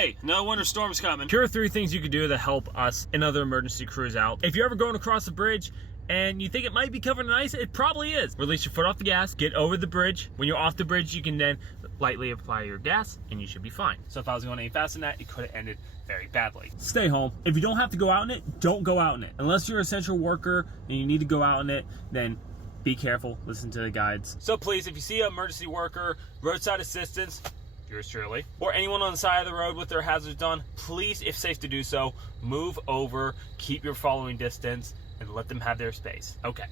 Hey, no winter storm's coming. Here are 3 things you could do to help us and other emergency crews out. If you're ever going across the bridge and you think it might be covered in ice, it probably is. Release your foot off the gas, get over the bridge. When you're off the bridge, you can then lightly apply your gas and you should be fine. So if I was going any faster than that, it could have ended very badly. Stay home. If you don't have to go out in it, don't go out in it. Unless you're an essential worker and you need to go out in it, then be careful, listen to the guides. So please, if you see an emergency worker, roadside assistance, yours truly, or anyone on the side of the road with their hazards on, please, if safe to do so, move over, keep your following distance, and let them have their space. Okay.